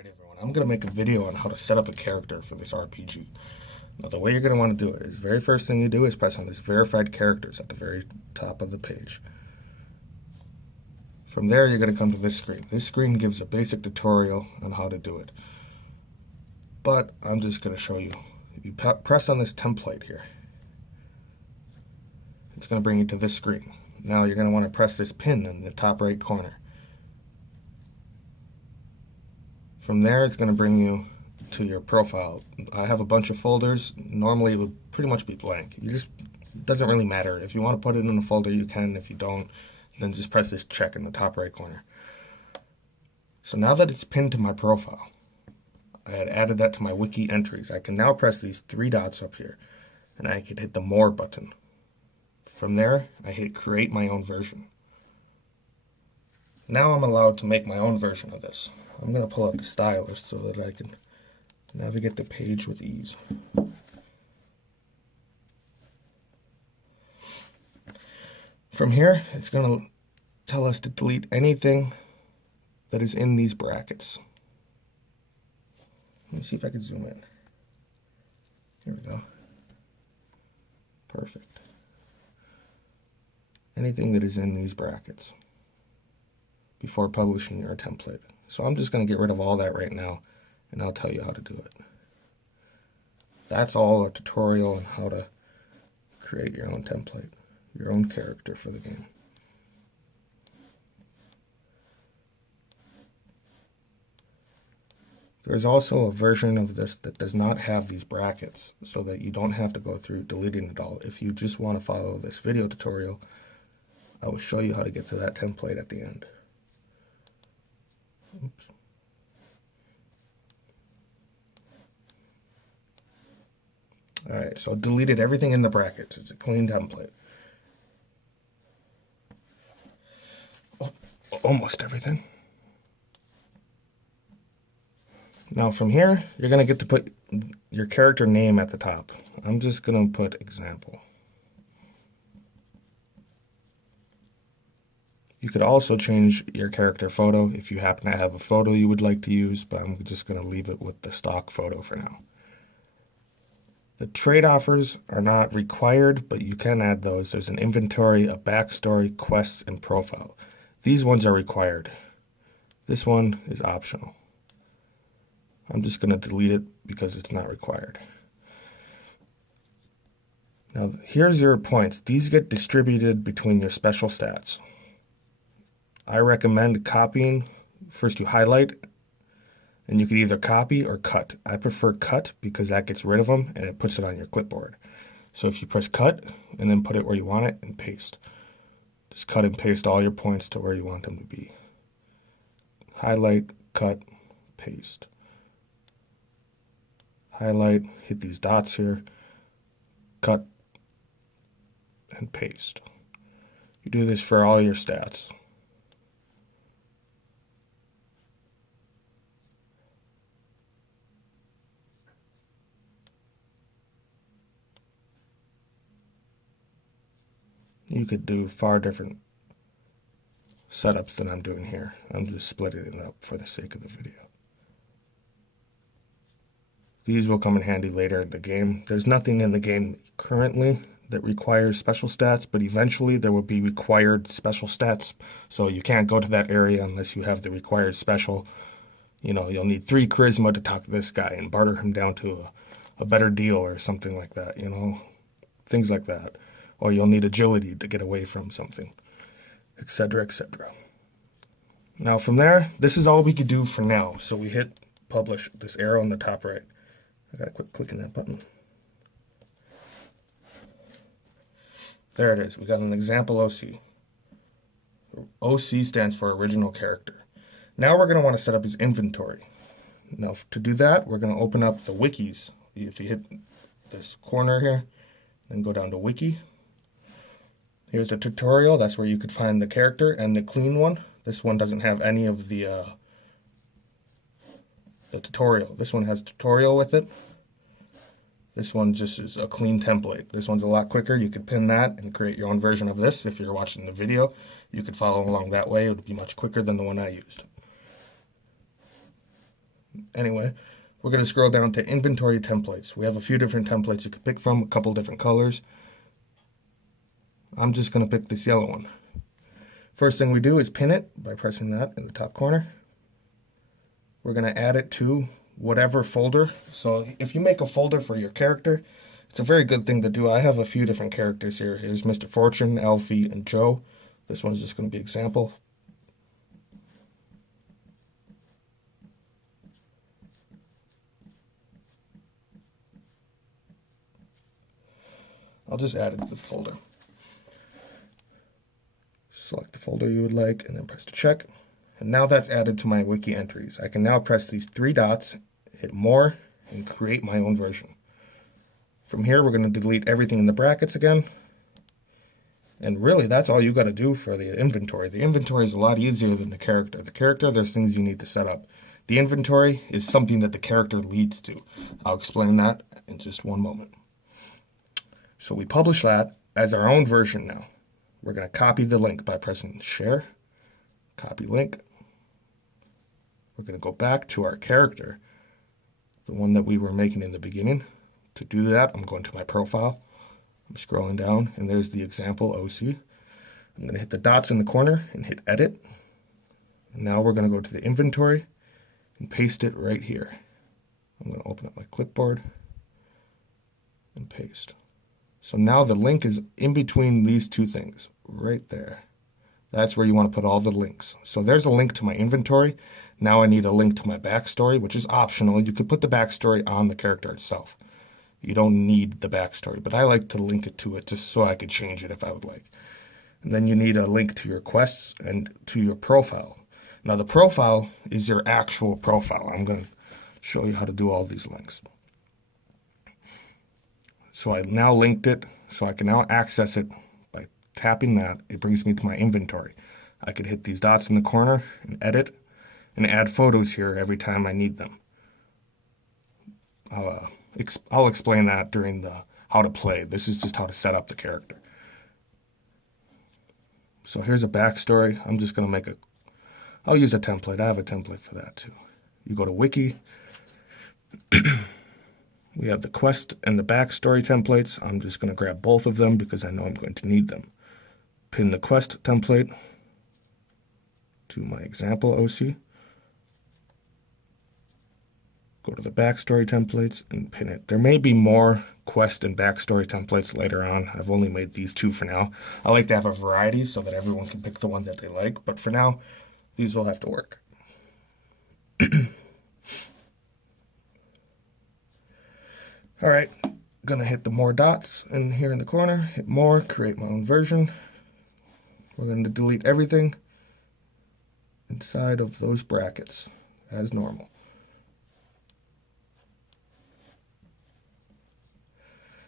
Alright everyone, I'm going to make a video on how to set up a character for this RPG. Now the way you're going to want to do it is, very first thing you do is press on this verified characters at the very top of the page. From there you're going to come to this screen. This screen gives a basic tutorial on how to do it. But I'm just going to show you. If you press on this template here, it's going to bring you to this screen. Now you're going to want to press this pin in the top right corner. From there, it's going to bring you to your profile. I have a bunch of folders. Normally, it would pretty much be blank. It doesn't really matter. If you want to put it in a folder, you can. If you don't, then just press this check in the top right corner. So now that it's pinned to my profile, I had added that to my wiki entries. I can now press these three dots up here, and I can hit the More button. From there, I hit Create My Own Version. Now I'm allowed to make my own version of this. I'm going to pull up the stylus so that I can navigate the page with ease. From here, it's going to tell us to delete anything that is in these brackets. Let me see if I can zoom in. Here we go. Perfect. Anything that is in these brackets before publishing your template. So I'm just going to get rid of all that right now, and I'll tell you how to do it. That's all a tutorial on how to create your own template, your own character for the game. There's also a version of this that does not have these brackets, so that you don't have to go through deleting it all. If you just want to follow this video tutorial, I will show you how to get to that template at the end. Oops. Alright, so I deleted everything in the brackets. It's a clean template. Almost everything. Now from here, you're going to get to put your character name at the top. I'm just going to put example. You could also change your character photo if you happen to have a photo you would like to use, but I'm just going to leave it with the stock photo for now. The trade offers are not required, but you can add those. There's an inventory, a backstory, quest, and profile. These ones are required. This one is optional. I'm just going to delete it because it's not required. Now here's your points. These get distributed between your special stats. I recommend copying. First you highlight, and you can either copy or cut. I prefer cut because that gets rid of them and it puts it on your clipboard. So if you press cut and then put it where you want it and paste. Just cut and paste all your points to where you want them to be. Highlight, cut, paste. Highlight, hit these dots here, cut, and paste. You do this for all your stats. You could do far different setups than I'm doing here. I'm just splitting it up for the sake of the video. These will come in handy later in the game. There's nothing in the game currently that requires special stats, but eventually there will be required special stats. So you can't go to that area unless you have the required special. You know, you'll need 3 charisma to talk to this guy and barter him down to a better deal or something like that, you know, things like that. Or you'll need agility to get away from something, etc., etc. Now from there, this is all we could do for now. So we hit publish, this arrow on the top right. I gotta quit clicking that button. There it is. We got an example OC. OC stands for original character. Now we're going to want to set up his inventory. Now to do that, we're going to open up the wikis. If you hit this corner here, then go down to wiki. Here's the tutorial. That's where you could find the character and the clean one. This one doesn't have any of the tutorial. This one has tutorial with it. This one just is a clean template. This one's a lot quicker. You could pin that and create your own version of this. If you're watching the video, you could follow along that way. It would be much quicker than the one I used. Anyway, we're going to scroll down to inventory templates. We have a few different templates you could pick from, a couple different colors. I'm just going to pick this yellow one. First thing we do is pin it by pressing that in the top corner. We're going to add it to whatever folder. So if you make a folder for your character, it's a very good thing to do. I have a few different characters here. Here's Mr. Fortune, Alfie, and Joe. This one's just going to be example. I'll just add it to the folder. Select the folder you would like and then press the check. And now that's added to my wiki entries. I can now press these three dots, hit more, and create my own version. From here, we're going to delete everything in the brackets again. And really, that's all you got to do for the inventory. The inventory is a lot easier than the character. The character, there's things you need to set up. The inventory is something that the character leads to. I'll explain that in just one moment. So we publish that as our own version now. We're going to copy the link by pressing share, copy link. We're going to go back to our character, the one that we were making in the beginning. To do that, I'm going to my profile. I'm scrolling down, and there's the example OC. I'm going to hit the dots in the corner and hit edit. And now we're going to go to the inventory and paste it right here. I'm going to open up my clipboard and paste. So now the link is in between these two things, right there. That's where you want to put all the links. So there's a link to my inventory. Now I need a link to my backstory, which is optional. You could put the backstory on the character itself. You don't need the backstory, but I like to link it to it just so I could change it if I would like. And then you need a link to your quests and to your profile. Now the profile is your actual profile. I'm going to show you how to do all these links. So I now linked it, so I can now access it by tapping that. It brings me to my inventory. I could hit these dots in the corner and edit and add photos here every time I need them. I'll explain that during the how to play. This is just how to set up the character. So here's a backstory. I'm just going to I'll use a template. I have a template for that too. You go to wiki. We have the quest and the backstory templates. I'm just going to grab both of them because I know I'm going to need them. Pin the quest template to my example OC. Go to the backstory templates and pin it. There may be more quest and backstory templates later on. I've only made these two for now. I like to have a variety so that everyone can pick the one that they like, but for now, these will have to work. All right, gonna hit the more dots in here in the corner, hit more, create my own version. We're going to delete everything inside of those brackets as normal.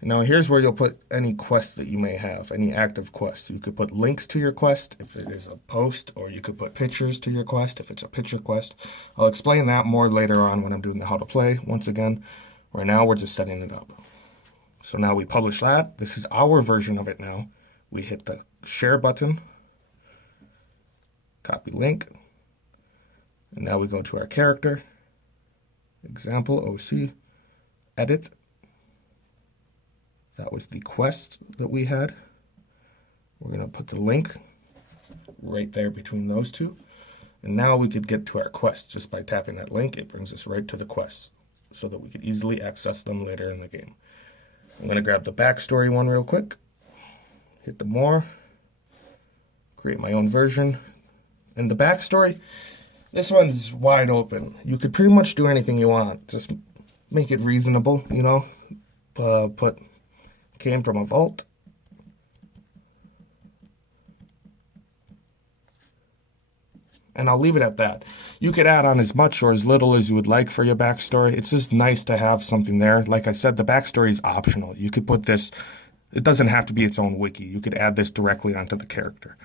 And now here's where you'll put any quests that you may have, any active quests. You could put links to your quest if it is a post, or you could put pictures to your quest if it's a picture quest. I'll explain that more later on when I'm doing the how to play. Once again, right now we're just setting it up. So now we publish that. This is our version of it now. We hit the share button, copy link, and now we go to our character, example OC, edit. That was the quest that we had. We're going to put the link right there between those two. And now we could get to our quest just by tapping that link. It brings us right to the quests so that we could easily access them later in the game. I'm going to grab the backstory one real quick. Hit the more. Create my own version. And the backstory, this one's wide open. You could pretty much do anything you want. Just make it reasonable, you know. Put came from a vault. And I'll leave it at that. You could add on as much or as little as you would like for your backstory. It's just nice to have something there. Like I said, the backstory is optional. You could put this, it doesn't have to be its own wiki. You could add this directly onto the character.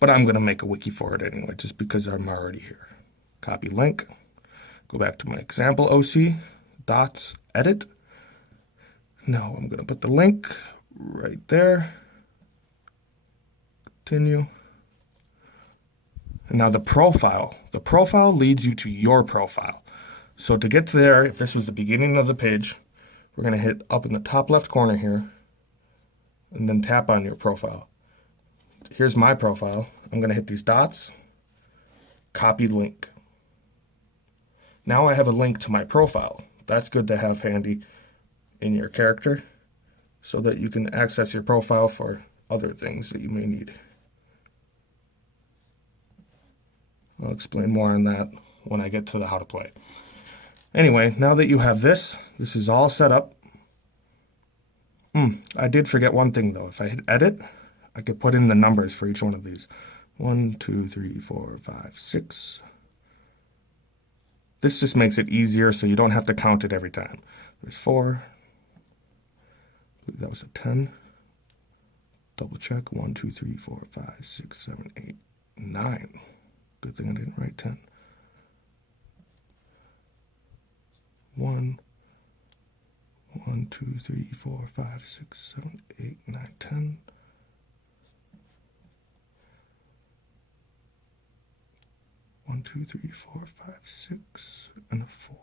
But I'm going to make a wiki for it anyway, just because I'm already here. Copy link. Go back to my example OC. Dots. Edit. Now I'm going to put the link right there. Continue. And now the profile. The profile leads you to your profile. So to get to there, if this was the beginning of the page, we're going to hit up in the top left corner here and then tap on your profile. Here's my profile. I'm going to hit these dots, copy link. Now I have a link to my profile. That's good to have handy in your character so that you can access your profile for other things that you may need. I'll explain more on that when I get to the how to play. Anyway, now that you have this is all set up. I did forget one thing though. If I hit edit, I could put in the numbers for each one of these. 1, 2, 3, 4, 5, 6. This just makes it easier so you don't have to count it every time. There's 4. I believe that was a 10. Double check. 1, 2, 3, 4, 5, 6, 7, 8, 9. Good thing I didn't write 10. 1, 2, 3, 4, 5, 6, 7, 8, 9, 10. 1, 2, 3, 4, 5, 6, and a 4.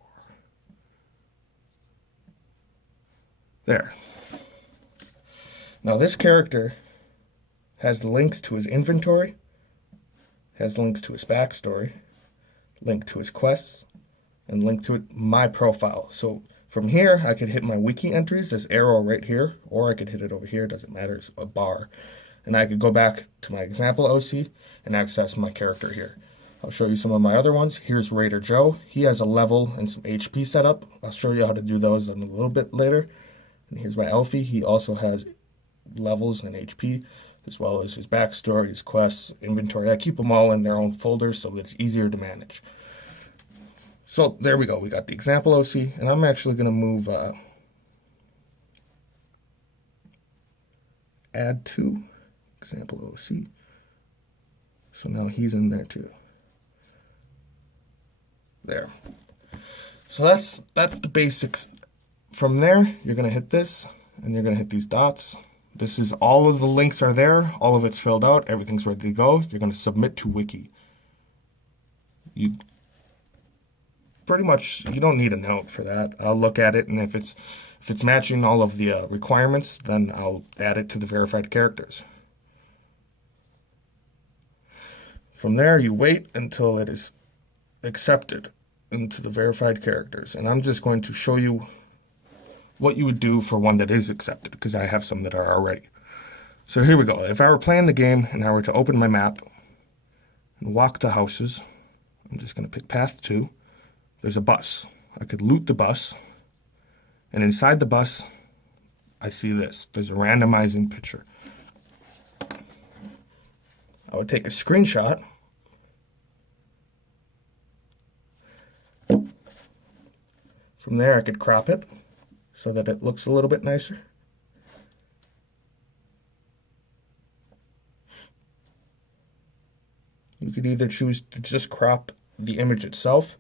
There. Now this character has links to his inventory, has links to his backstory, link to his quests, and link to my profile. So from here, I could hit my wiki entries, this arrow right here, or I could hit it over here, doesn't matter, it's a bar. And I could go back to my example OC and access my character here. I'll show you some of my other ones. Here's Raider Joe. He has a level and some HP set up. I'll show you how to do those in a little bit later. And here's my Elfie. He also has levels and HP, as well as his backstory, his quests, inventory. I keep them all in their own folders so that it's easier to manage. So there we go. We got the example OC, and I'm actually going to move add to example OC. So now he's in there too. There. So that's the basics. From there, you're going to hit this, and you're going to hit these dots. This is all of the links are there. All of it's filled out. Everything's ready to go. You're going to submit to wiki. You pretty much, you don't need a note for that. I'll look at it, and if it's matching all of the requirements, then I'll add it to the verified characters. From there, you wait until it is accepted into the verified characters. And I'm just going to show you what you would do for one that is accepted, because I have some that are already. So here we go. If I were playing the game and I were to open my map and walk to houses, I'm just going to pick path 2. There's a bus. I could loot the bus, and inside the bus, I see this. There's a randomizing picture. I would take a screenshot. From there, I could crop it so that it looks a little bit nicer. You could either choose to just crop the image itself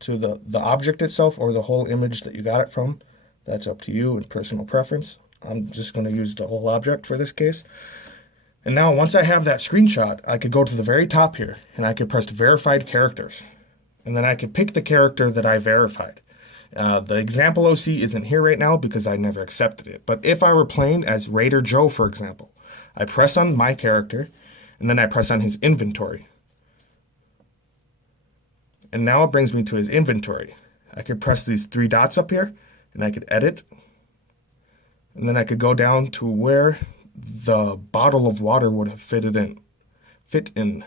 to the object itself, or the whole image that you got it from. That's up to you and personal preference. I'm just going to use the whole object for this case. And now once I have that screenshot, I could go to the very top here and I could press verified characters. And then I could pick the character that I verified. The example OC isn't here right now because I never accepted it. But if I were playing as Raider Joe, for example, I press on my character and then I press on his inventory. And now it brings me to his inventory. I could press these 3 dots up here and I could edit. And then I could go down to where the bottle of water would have fit in.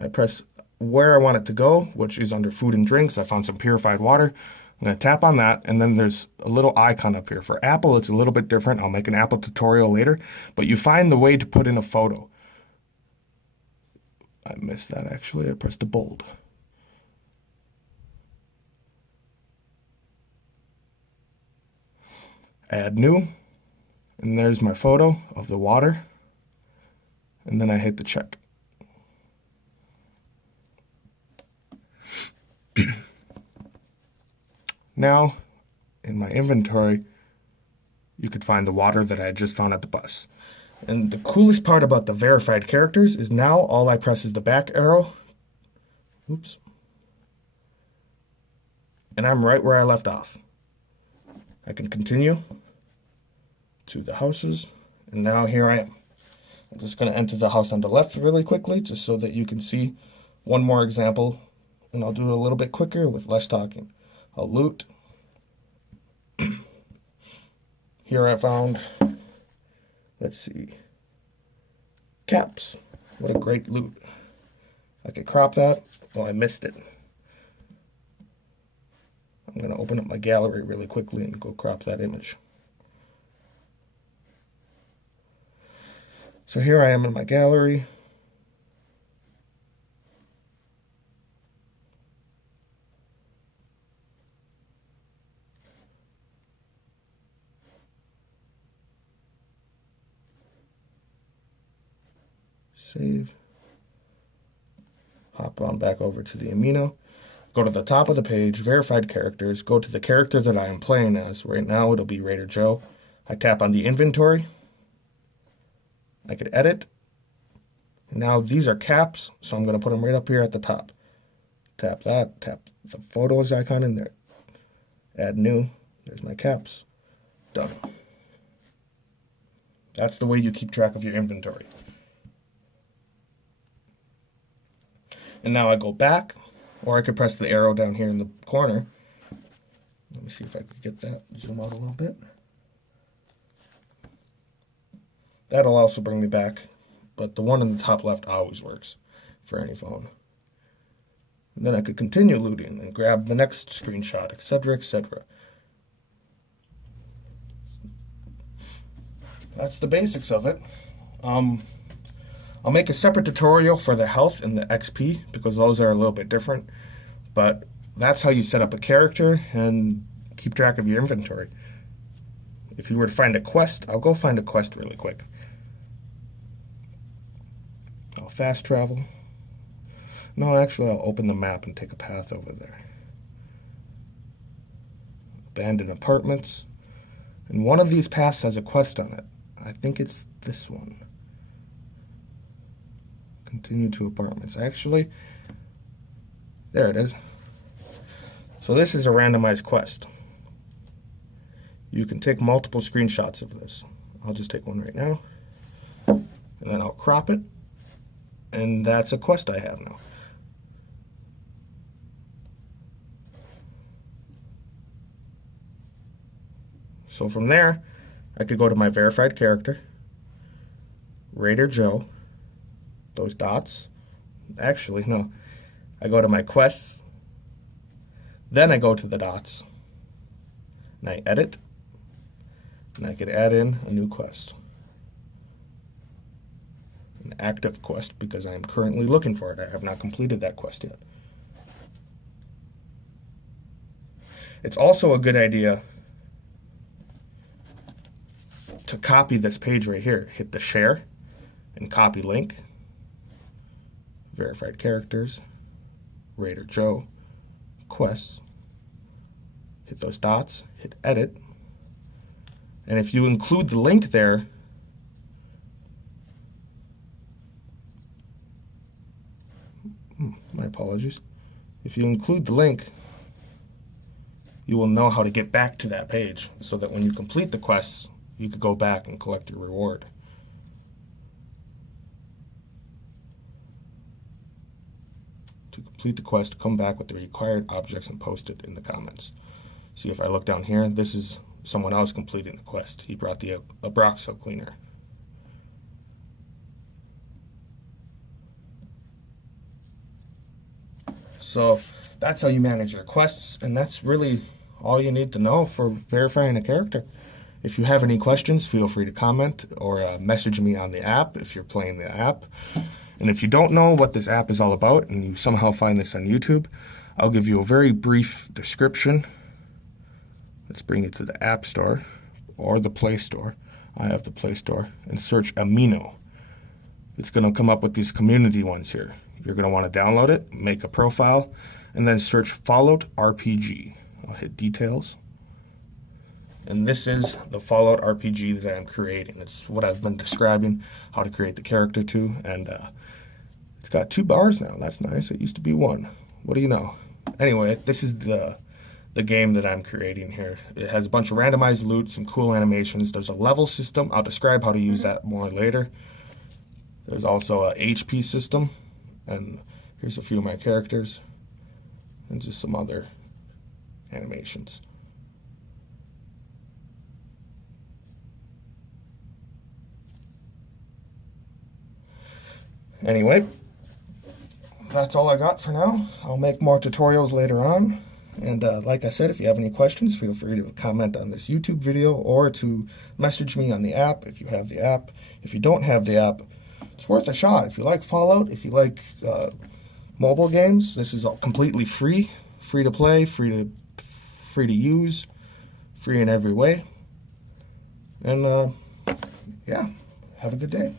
I press where I want it to go, which is under food and drinks. I found some purified water. I'm going to tap on that, and then there's a little icon up here. For Apple, it's a little bit different. I'll make an Apple tutorial later, but you find the way to put in a photo. I missed that, actually. I pressed the bold. Add new, and there's my photo of the water, and then I hit the check. Now, in my inventory, you could find the water that I had just found at the bus. And the coolest part about the verified characters is now all I press is the back arrow. Oops. and I'm right where I left off. I can continue to the houses, and now here I am. I'm just going to enter the house on the left really quickly, just so that you can see one more example, and I'll do it a little bit quicker with less talking. I'll loot. Here I found, let's see, caps. What a great loot. I could crop that. Well, I missed it. I'm going to open up my gallery really quickly and go crop that image. So here I am in my gallery. Save. Hop on back over to the Amino. Go to the top of the page, verified characters, go to the character that I am playing as. Right now it'll be Raider Joe. I tap on the inventory. I could edit. Now these are caps, so I'm going to put them right up here at the top. Tap that, tap the photos icon in there. Add new. There's my caps. Done. That's the way you keep track of your inventory. And now I go back, or I could press the arrow down here in the corner. Let me see if I can get that, zoom out a little bit. That'll also bring me back, but the one in the top left always works for any phone. And then I could continue looting and grab the next screenshot, etc., etc. That's the basics of it. I'll make a separate tutorial for the health and the XP because those are a little bit different. But that's how you set up a character and keep track of your inventory. If you were to find a quest, I'll go find a quest really quick. I'll fast travel. No, actually, I'll open the map and take a path over there. Abandoned apartments. And one of these paths has a quest on it. I think it's this one. Continue to apartments. Actually, there it is. So this is a randomized quest. You can take multiple screenshots of this. I'll just take one right now. And then I'll crop it. And that's a quest I have now. So from there, I could go to my verified character, Raider Joe, those dots. Actually, no. I go to my quests, then I go to the dots, and I edit, and I could add in a new quest. An active quest because I am currently looking for it. I have not completed that quest yet. It's also a good idea to copy this page right here. Hit the share and copy link. Verified characters, Raider Joe, quests. Hit those dots, hit edit. And if you include the link there, my apologies. If you include the link, you will know how to get back to that page so that when you complete the quests, you could go back and collect your reward. To complete the quest, come back with the required objects and post it in the comments. See, if I look down here, this is someone else completing the quest. He brought the Abraxo cleaner. So that's how you manage your quests, and that's really all you need to know for verifying a character. If you have any questions, feel free to comment or message me on the app if you're playing the app. And if you don't know what this app is all about and you somehow find this on YouTube, I'll give you a very brief description. Let's bring you to the App Store or the Play Store. I have the Play Store, and search Amino. It's going to come up with these community ones here. You're going to want to download it, make a profile, and then search Fallout RPG. I'll hit details. And this is the Fallout RPG that I'm creating. It's what I've been describing, how to create the character to, and it's got 2 bars now. That's nice. It used to be 1. What do you know? Anyway, this is the the game that I'm creating here. It has a bunch of randomized loot, some cool animations. There's a level system. I'll describe how to use that more later. There's also a HP system, and here's a few of my characters, and just some other animations. Anyway, that's all I got for now. I'll make more tutorials later on. And like I said, if you have any questions, feel free to comment on this YouTube video or to message me on the app if you have the app. If you don't have the app, it's worth a shot. If you like Fallout, if you like mobile games, this is all completely free. Free to play, free to use, free in every way. And yeah, have a good day.